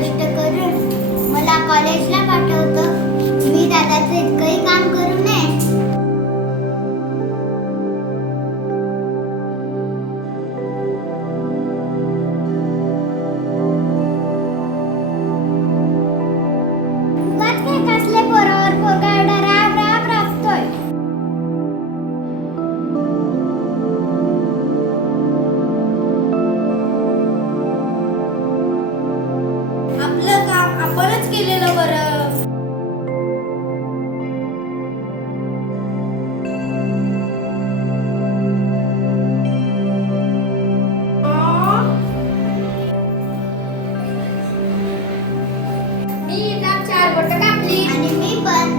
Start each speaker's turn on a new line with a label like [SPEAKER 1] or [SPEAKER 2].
[SPEAKER 1] गोष्ट करून मला कॉलेजला पाठव
[SPEAKER 2] केलेलं बरं. मी
[SPEAKER 3] चार बोट कापली.
[SPEAKER 1] आणि मी पण.